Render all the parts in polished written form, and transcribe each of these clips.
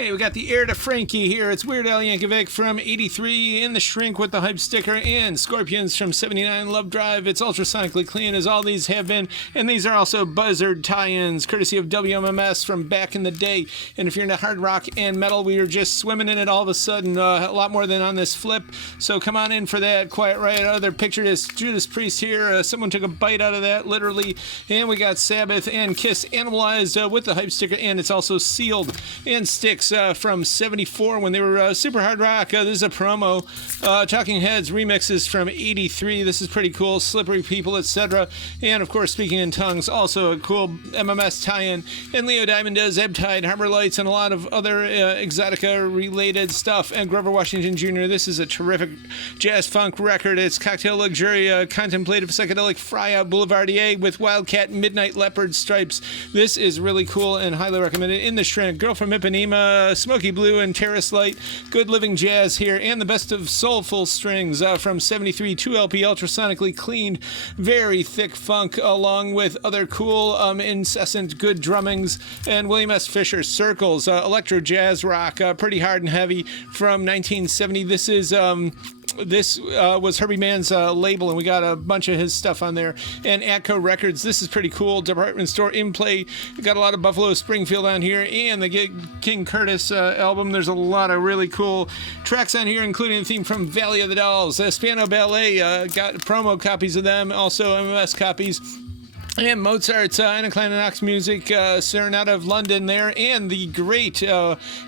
Hey, we got the heir to Frankie here. It's Weird Al Yankovic from 83 in the Shrink with the hype sticker, and Scorpions from 79 Love Drive. It's ultrasonically clean as all these have been, and these are also Buzzard tie-ins courtesy of WMMS from back in the day. And if you're into hard rock and metal, we are just swimming in it all of a sudden, a lot more than on this flip. So come on in for that. Quiet Riot, other picture is Judas Priest here. Someone took a bite out of that, literally. And we got Sabbath and Kiss animalized with the hype sticker, and it's also sealed. And Styx from 74 when they were super hard rock. This is a promo. Talking Heads remixes from 83. This is pretty cool. Slippery People, etc. And of course, Speaking in Tongues, also a cool MMS tie-in. And Leo Diamond does Ebb Tide, Harbor Lights, and a lot of other Exotica-related stuff. And Grover Washington Jr., this is a terrific jazz funk record. It's Cocktail Luxury, Contemplative Psychedelic Fry-Out Boulevardier with Wildcat Midnight Leopard Stripes. This is really cool and highly recommended. In the Shrink, Girl from Ipanema, Smoky Blue and Terrace Light, Good Living Jazz here, and the best of Soulful Strings from 73, 2LP ultrasonically cleaned, very thick funk, along with other cool, incessant good drummings, and William S. Fisher Circles, electro jazz rock, pretty hard and heavy from 1970. This was Herbie Mann's label, and we got a bunch of his stuff on there. And Atco Records, this is pretty cool. Department Store in play. We got a lot of Buffalo Springfield on here, and the King Curtis album. There's a lot of really cool tracks on here, including the theme from Valley of the Dolls. Spiano Ballet got promo copies of them, also MMS copies. And Mozart's Anna Knox Music, Serenade of London there, and the great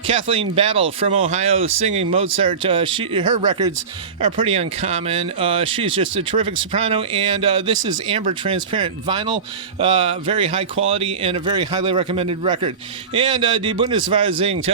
Kathleen Battle from Ohio singing Mozart. Her records are pretty uncommon. She's just a terrific soprano, and this is amber transparent vinyl, very high quality, and a very highly recommended record. And Die Bundeswehr singt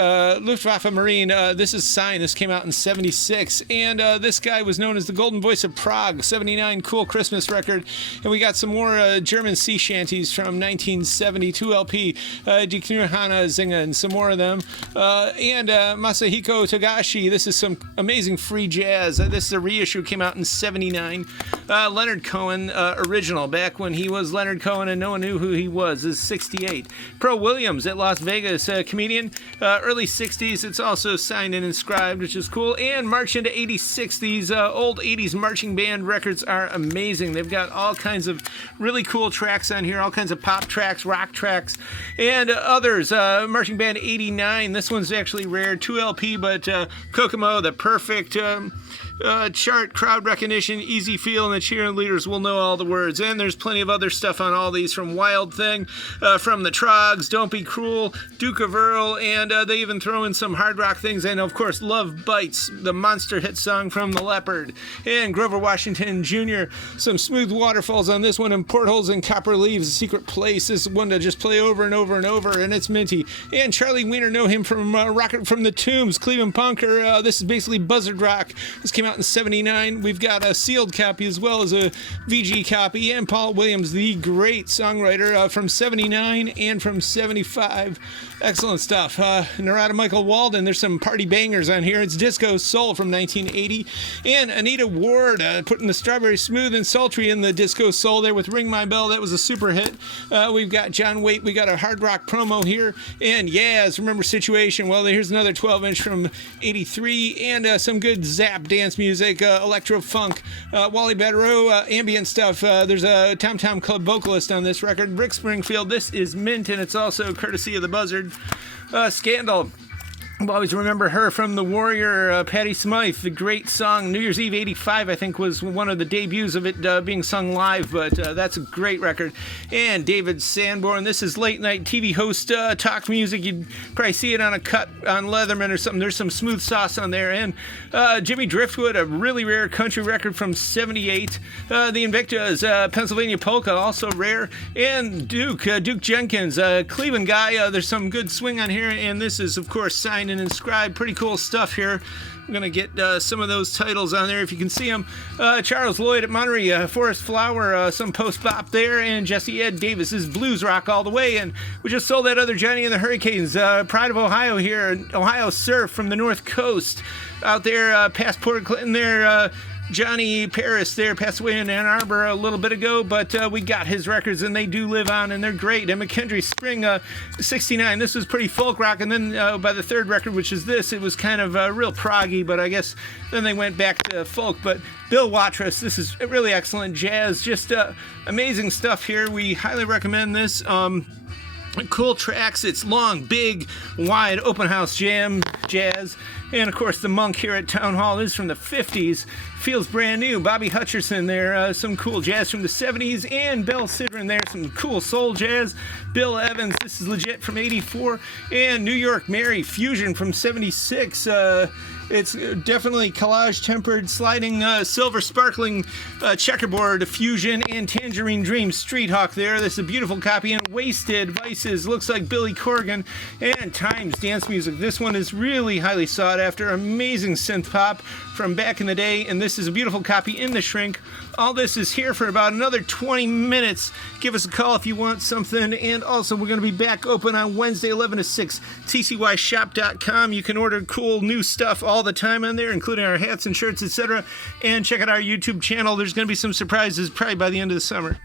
Luftwaffe Marine. This is Sign. This came out in 76, and this guy was known as the Golden Voice of Prague. 79, cool Christmas record. And we got some more German sea shanties from 1972 LP, Die Knuhana Zingen, some more of them, and Masahiko Togashi. This is some amazing free jazz. This is a reissue, came out in 79. Leonard Cohen original, back when he was Leonard Cohen and no one knew who he was. This is 68. Pro Williams at Las Vegas, comedian, early 60s. It's also signed and inscribed, which is cool. And March into 86. These old 80s marching band records are amazing. They've got all kinds of really cool tracks on here, all kinds of pop tracks, rock tracks, and others. Marching Band 89, this one's actually rare, 2LP, but Kokomo, the perfect chart, crowd recognition, easy feel, and the cheerleaders will know all the words. And there's plenty of other stuff on all these, from Wild Thing, from the Trogs, Don't Be Cruel, Duke of Earl, and they even throw in some hard rock things, and of course Love Bites, the monster hit song from The Leopard, and Grover Washington Jr., some smooth waterfalls on this one, and Portholes and Copper Leaves, A Secret Place. This is one to just play over and over and over, and it's minty. And Charlie Wiener, know him from Rocket from the Tombs, Cleveland Punker. This is basically Buzzard Rock. This came out in 79. We've got a sealed copy as well as a VG copy. And Paul Williams, the great songwriter, from 79 and from 75. Excellent stuff. Narada Michael Walden, there's some party bangers on here. It's Disco Soul from 1980. And Anita Ward putting the Strawberry Smooth and Sultry in the Disco Soul there with Ring My Bell. That was a super hit. We've got John Waite. We got a hard rock promo here. And Yaz, Remember Situation. Well, here's another 12-inch from 83. And some good Zap dance music, electro funk. Wally Baderow, ambient stuff. There's a Tom Tom Club vocalist on this record. Rick Springfield. This is mint, and it's also courtesy of the Buzzard. Scandal. I'll always remember her from The Warrior, Patti Smythe. The great song New Year's Eve 85, I think, was one of the debuts of it being sung live, but that's a great record. And David Sanborn, this is late night TV host talk music. You'd probably see it on a cut on Leatherman or something. There's some smooth sauce on there. And Jimmy Driftwood, a really rare country record from 78. The Invictas, Pennsylvania Polka, also rare. And Duke Jenkins, Cleveland guy. There's some good swing on here, and this is, of course, signed and inscribed. Pretty cool stuff here. I'm going to get some of those titles on there if you can see them. Charles Lloyd at Monterey, Forest Flower, some post-bop there, and Jesse Ed Davis is blues rock all the way. And we just sold that other Johnny and the Hurricanes, Pride of Ohio here, Ohio Surf from the North Coast out there, past Port Clinton there. Johnny Paris there passed away in Ann Arbor a little bit ago, but we got his records and they do live on and they're great. And McKendree Spring 69, this was pretty folk rock, and then by the third record, which is this, it was kind of real proggy, but I guess then they went back to folk. But Bill Watrous, this is really excellent jazz, just amazing stuff here. We highly recommend this. Cool tracks. It's long, big, wide, open house jam jazz. And of course the Monk here at Town Hall is from the 50s. Feels brand new. Bobby Hutcherson there, some cool jazz from the 70s, and Bill Sidran there, some cool soul jazz. Bill Evans, this is legit from 84, and New York Mary Fusion from 76. It's definitely collage tempered, sliding, silver sparkling checkerboard fusion, and Tangerine Dream Street Hawk there. This is a beautiful copy. And Wasted Vices, looks like Billy Corgan, and Times dance music. This one is really highly sought after, amazing synth pop from back in the day, and this is a beautiful copy in the shrink. All this is here for about another 20 minutes. Give us a call if you want something. And also, we're going to be back open on Wednesday, 11 to 6, tcyshop.com. You can order cool new stuff all the time on there, including our hats and shirts, etc. And check out our YouTube channel. There's going to be some surprises probably by the end of the summer.